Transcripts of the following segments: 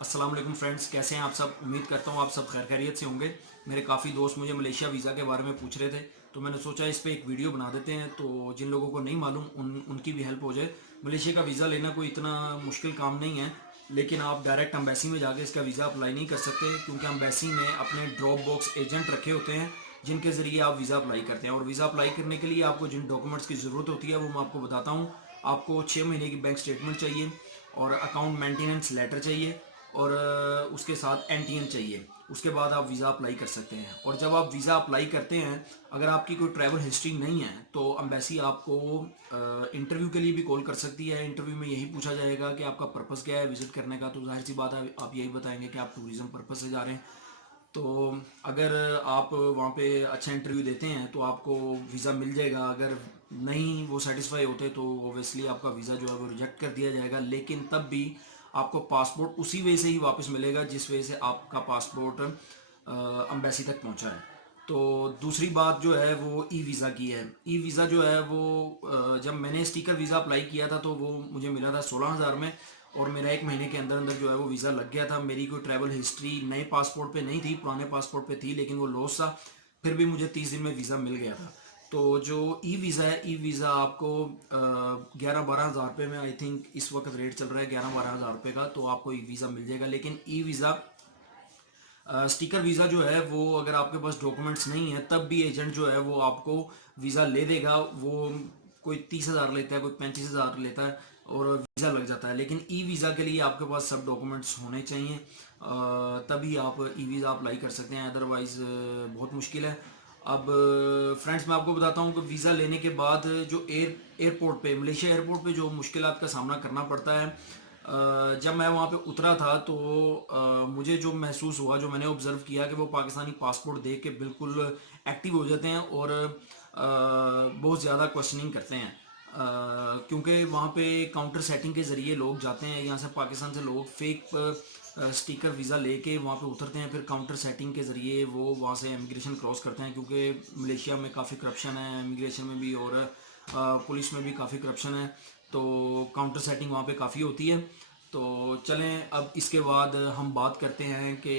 अस्सलाम वालेकुम फ्रेंड्स, कैसे हैं आप सब। उम्मीद करता हूँ आप सब खैर खैरियत से होंगे। मेरे काफ़ी दोस्त मुझे मलेशिया वीज़ा के बारे में पूछ रहे थे, तो मैंने सोचा इस पे एक वीडियो बना देते हैं, तो जिन लोगों को नहीं मालूम उनकी भी हेल्प हो जाए। मलेशिया का वीज़ा लेना कोई इतना मुश्किल काम नहीं है, लेकिन आप डायरेक्ट अम्बेसी में जाके इसका वीज़ा अप्लाई नहीं कर सकते, क्योंकि अम्बेसी में अपने ड्रॉप बॉक्स एजेंट रखे होते हैं जिनके ज़रिए आप वीज़ा अप्लाई करते हैं। और वीज़ा अप्लाई करने के लिए आपको जिन डॉक्यूमेंट्स की ज़रूरत होती है वो मैं आपको बताता हूँ। आपको 6 महीने की बैंक स्टेटमेंट चाहिए, और अकाउंट मेंटेनेंस लेटर चाहिए, और उसके साथ एनटीएन चाहिए। उसके बाद आप वीज़ा अप्लाई कर सकते हैं। और जब आप वीज़ा अप्लाई करते हैं, अगर आपकी कोई ट्रैवल हिस्ट्री नहीं है तो अम्बेसी आपको इंटरव्यू के लिए भी कॉल कर सकती है। इंटरव्यू में यही पूछा जाएगा कि आपका पर्पज़ क्या है विज़िट करने का, तो जाहिर सी बात है आप यही बताएंगे कि आप टूरिज़्म पर्पज़ से जा रहे हैं। तो अगर आप वहाँ पे अच्छा इंटरव्यू देते हैं तो आपको वीज़ा मिल जाएगा। अगर नहीं वो सेटिस्फाई होते तो ओबियसली आपका वीज़ा जो है वो रिजेक्ट कर दिया जाएगा, लेकिन तब भी आपको पासपोर्ट उसी वे से ही वापस मिलेगा जिस वे से आपका पासपोर्ट अम्बेसी तक पहुँचा है। तो दूसरी बात जो है वो ई वीज़ा की है। ई वीज़ा जो है वो जब मैंने स्टिकर वीज़ा अप्लाई किया था तो वो मुझे मिला था 16,000 में, और मेरा 1 महीने के अंदर अंदर जो है वो वीज़ा लग गया था। मेरी कोई ट्रैवल हिस्ट्री नए पासपोर्ट पे नहीं थी, पुराने पासपोर्ट पे थी, लेकिन वो लॉस था। फिर भी मुझे 30 दिन में वीज़ा मिल गया था। तो जो ई वीज़ा है, ई वीज़ा आपको 11-12 हज़ार रुपये में, आई थिंक इस वक्त रेट चल रहा है 11-12 हज़ार रुपये का, तो आपको ई वीज़ा मिल जाएगा। लेकिन ई वीज़ा स्टिकर वीज़ा जो है वो अगर आपके पास डॉक्यूमेंट्स नहीं है तब भी एजेंट जो है वो आपको वीज़ा ले देगा। वो कोई 30,000 लेता है, कोई 35,000 लेता है, और वीज़ा लग जाता है। लेकिन ई वीज़ा के लिए आपके पास सब डॉक्यूमेंट्स होने चाहिए, तभी आप ई वीज़ा अप्लाई कर सकते हैं, अदरवाइज़ बहुत मुश्किल है। अब फ्रेंड्स मैं आपको बताता हूँ कि वीज़ा लेने के बाद जो एयरपोर्ट पे, मलेशिया एयरपोर्ट पे जो मुश्किलात का सामना करना पड़ता है। जब मैं वहाँ पे उतरा था तो मुझे जो महसूस हुआ, जो मैंने ऑब्ज़र्व किया कि वो पाकिस्तानी पासपोर्ट देख के बिल्कुल एक्टिव हो जाते हैं, और बहुत ज़्यादा क्वेश्चनिंग करते हैं, क्योंकि वहाँ पे काउंटर सेटिंग के ज़रिए लोग जाते हैं। यहाँ से पाकिस्तान से लोग फेक स्टिकर वीज़ा लेके वहाँ पे उतरते हैं, फिर काउंटर सेटिंग के ज़रिए वो वहाँ से इमिग्रेशन क्रॉस करते हैं, क्योंकि मलेशिया में काफ़ी करप्शन है, इमिग्रेशन में भी और पुलिस में भी काफ़ी करप्शन है। तो काउंटर सेटिंग वहाँ पे काफ़ी होती है। तो चलें अब इसके बाद हम बात करते हैं कि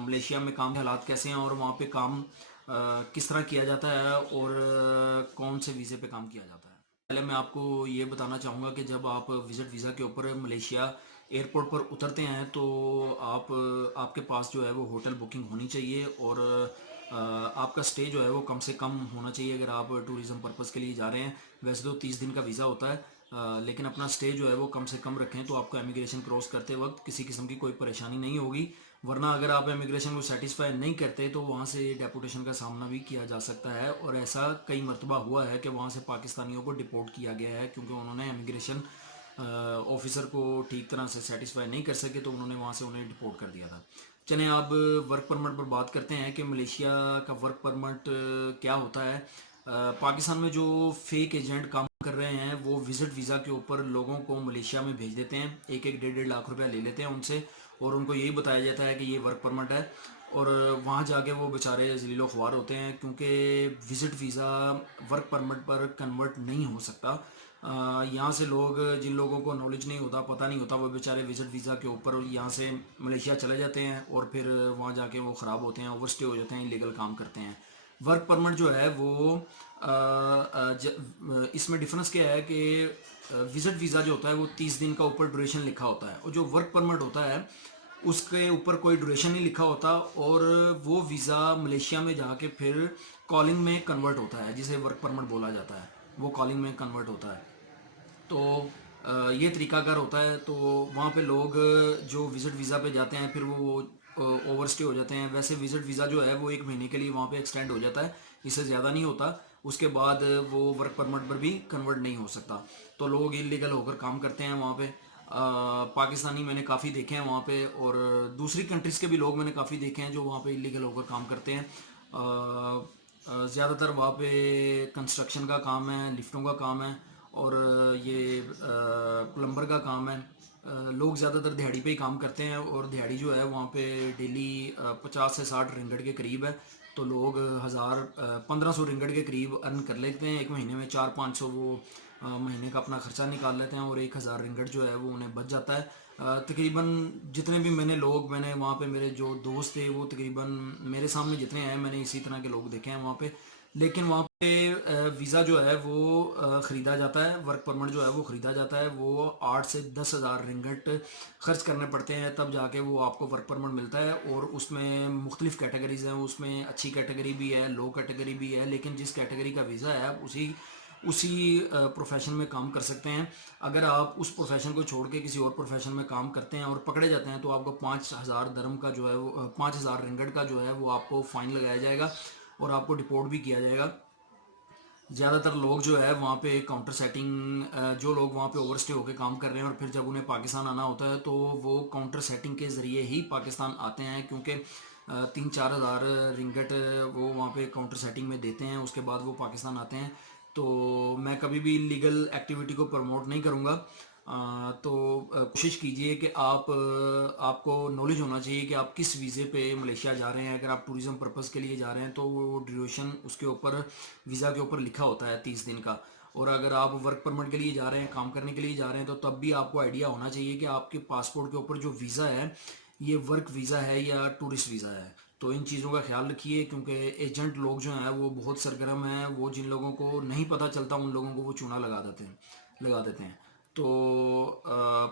मलेशिया में काम के हालात कैसे हैं, और वहाँ पे काम किस तरह किया जाता है, और कौन से वीज़े पे काम किया जाता है। पहले मैं आपको ये बताना चाहूँगा कि जब आप विज़िट वीज़ा के ऊपर मलेशिया एयरपोर्ट पर उतरते हैं तो आपके पास जो है वो होटल बुकिंग होनी चाहिए, और आपका स्टे जो है वो कम से कम होना चाहिए अगर आप टूरिज़्म पर्पज़ के लिए जा रहे हैं। वैसे तो 30 दिन का वीज़ा होता है, लेकिन अपना स्टे जो है वो कम से कम रखें, तो आपको इमिग्रेशन क्रॉस करते वक्त किसी किस्म की कोई परेशानी नहीं होगी। वरना अगर आप इमिग्रेशन को सेटिस्फाई नहीं करते तो वहाँ से डेपोटेशन का सामना भी किया जा सकता है, और ऐसा कई मरतबा हुआ है कि वहाँ से पाकिस्तानियों को डिपोर्ट किया गया है, क्योंकि उन्होंने इमिग्रेशन ऑफिसर को ठीक तरह से सेटिस्फाई नहीं कर सके, तो उन्होंने वहाँ से उन्हें डिपोर्ट कर दिया था। चलें अब वर्क परमिट पर बात करते हैं कि मलेशिया का वर्क परमिट क्या होता है। पाकिस्तान में जो फेक एजेंट काम कर रहे हैं वो विजिट वीज़ा के ऊपर लोगों को मलेशिया में भेज देते हैं, 1-1 डेढ़-1.5 लाख रुपया ले लेते हैं उनसे, और उनको यही बताया जाता है कि ये वर्क परमिट है। और वहाँ जाके वो बेचारे ज़लीलो ख्वार होते हैं, क्योंकि विजिट वीज़ा वर्क परमिट पर कन्वर्ट नहीं हो सकता। यहाँ से लोग, जिन लोगों को नॉलेज नहीं होता, पता नहीं होता, वो बेचारे विजिट वीज़ा के ऊपर यहाँ से मलेशिया चले जाते हैं, और फिर वहाँ जाके वो ख़राब होते हैं, ओवरस्टे हो जाते हैं, इलीगल काम करते हैं। वर्क परमिट जो है वो इसमें डिफरेंस क्या है कि विजिट वीज़ा जो होता है वो 30 दिन का ऊपर ड्यूरेशन लिखा होता है, और जो वर्क परमिट होता है उसके ऊपर कोई ड्यूरेशन नहीं लिखा होता, और वो वीज़ा मलेशिया में जाके फिर कॉलिंग में कन्वर्ट होता है, जिसे वर्क परमिट बोला जाता है, वो कॉलिंग में कन्वर्ट होता है। तो ये तरीकाकार होता है। तो वहाँ पे लोग जो विज़िट वीज़ा पे जाते हैं फिर वो ओवर स्टे हो जाते हैं। वैसे विज़िट वीज़ा जो है वो 1 महीने के लिए वहाँ पे एक्सटेंड हो जाता है, इससे ज़्यादा नहीं होता। उसके बाद वो वर्क परमिट पर भी कन्वर्ट नहीं हो सकता, तो लोग इलीगल होकर काम करते हैं वहाँ पे। पाकिस्तानी मैंने काफ़ी देखे हैं वहाँ पे, और दूसरी कंट्रीज़ के भी लोग मैंने काफ़ी देखे हैं जो वहाँ पे इलीगल होकर काम करते हैं। ज़्यादातर वहाँ पे कंस्ट्रक्शन का काम है, लिफ्टों का काम है, और ये प्लम्बर का काम है। लोग ज़्यादातर दिहाड़ी पे ही काम करते हैं, और दिहाड़ी जो है वहाँ पे डेली 50 से 60 रिंगट के करीब है। तो लोग 1500 रिंगट के करीब अर्न कर लेते हैं एक महीने में। 400-500 वो महीने का अपना ख़र्चा निकाल लेते हैं, और 1000 रिंगट जो है वो उन्हें बच जाता है। तकरीबन जितने भी मैंने वहाँ पे मेरे जो दोस्त थे वो तकरीबन मेरे सामने जितने आए मैंने इसी तरह के लोग देखे हैं वहाँ पे। लेकिन वहाँ पे वीज़ा जो है वो ख़रीदा जाता है, वर्क परमिट जो है वो ख़रीदा जाता है। वो 8 से 10 हज़ार रिंगट खर्च करने पड़ते हैं तब जाके वो आपको वर्क परमिट मिलता है। और उसमें मुख्तलिफ़ कैटेगरीज़ हैं, उसमें अच्छी कैटेगरी भी है, लो कैटेगरी भी है। लेकिन जिस कैटेगरी का वीज़ा है आप उसी उसी प्रोफेशन में काम कर सकते हैं। अगर आप उस प्रोफेशन को छोड़ के किसी और प्रोफेशन में काम करते हैं और पकड़े जाते हैं तो आपको 5,000 दरम का जो है वो 5,000 रिंगट का जो है वो आपको फ़ाइन लगाया जाएगा और आपको डिपोर्ट भी किया जाएगा। ज़्यादातर लोग जो है वहाँ पे काउंटर सेटिंग, जो लोग वहाँ पे ओवरस्टे होकर काम कर रहे हैं और फिर जब उन्हें पाकिस्तान आना होता है तो वो काउंटर सेटिंग के ज़रिए ही पाकिस्तान आते हैं, क्योंकि 3-4 हज़ार रिंगट वो वहाँ पे काउंटर सेटिंग में देते हैं, उसके बाद वो पाकिस्तान आते हैं। तो मैं कभी भी लीगल एक्टिविटी को प्रमोट नहीं करूँगा। तो कोशिश कीजिए कि आपको नॉलेज होना चाहिए कि आप किस वीज़े पे मलेशिया जा रहे हैं। अगर आप टूरिज़म पर्पज़ के लिए जा रहे हैं तो वो ड्यूरेशन उसके ऊपर वीज़ा के ऊपर लिखा होता है 30 दिन का। और अगर आप वर्क परमिट के लिए जा रहे हैं, काम करने के लिए जा रहे हैं, तो तब भी आपको आइडिया होना चाहिए कि आपके पासपोर्ट के ऊपर जो वीज़ा है ये वर्क वीज़ा है या टूरिस्ट वीज़ा है। तो इन चीज़ों का ख्याल रखिए, क्योंकि एजेंट लोग जो हैं वो बहुत सरगर्म हैं, वो जिन लोगों को नहीं पता चलता उन लोगों को वो चूना लगा देते हैं। तो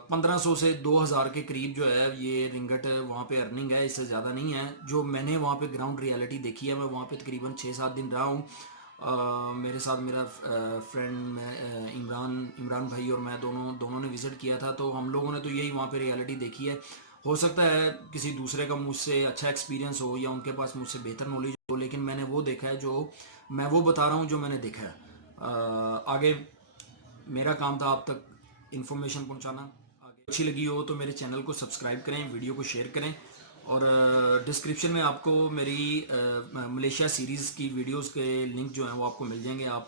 1500 से 2000 के करीब जो है ये रिंगट वहाँ पे अर्निंग है, इससे ज़्यादा नहीं है। जो मैंने वहाँ पे ग्राउंड रियलिटी देखी है, मैं वहाँ पे तकरीबन 6-7 दिन रहा हूँ। मेरे साथ मेरा फ्रेंड इमरान भाई और मैं दोनों दोनों ने विज़िट किया था, तो हम लोगों ने तो यही वहाँ पे रियलिटी देखी है। हो सकता है किसी दूसरे का मुझसे अच्छा एक्सपीरियंस हो या उनके पास मुझसे बेहतर नॉलेज हो, लेकिन मैंने वो देखा है, जो मैं वो बता रहा हूँ जो मैंने देखा है। आगे मेरा काम था आप तक इन्फॉर्मेशन पहुंचाना। आगे अच्छी लगी हो तो मेरे चैनल को सब्सक्राइब करें, वीडियो को शेयर करें। और डिस्क्रिप्शन में आपको मेरी मलेशिया सीरीज़ की वीडियोस के लिंक जो हैं वो आपको मिल जाएंगे। आप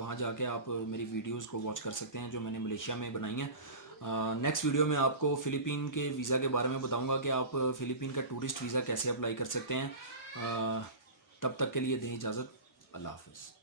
वहाँ जाके आप मेरी वीडियोस को वॉच कर सकते हैं जो मैंने मलेशिया में बनाई हैं। नेक्स्ट वीडियो में आपको फ़िलीपीन के वीज़ा के बारे में बताऊंगा कि आप फ़िलीपीन का टूरिस्ट वीज़ा कैसे अप्लाई कर सकते हैं। तब तक के लिए दें इजाज़त। अल्लाह हाफ़िज़।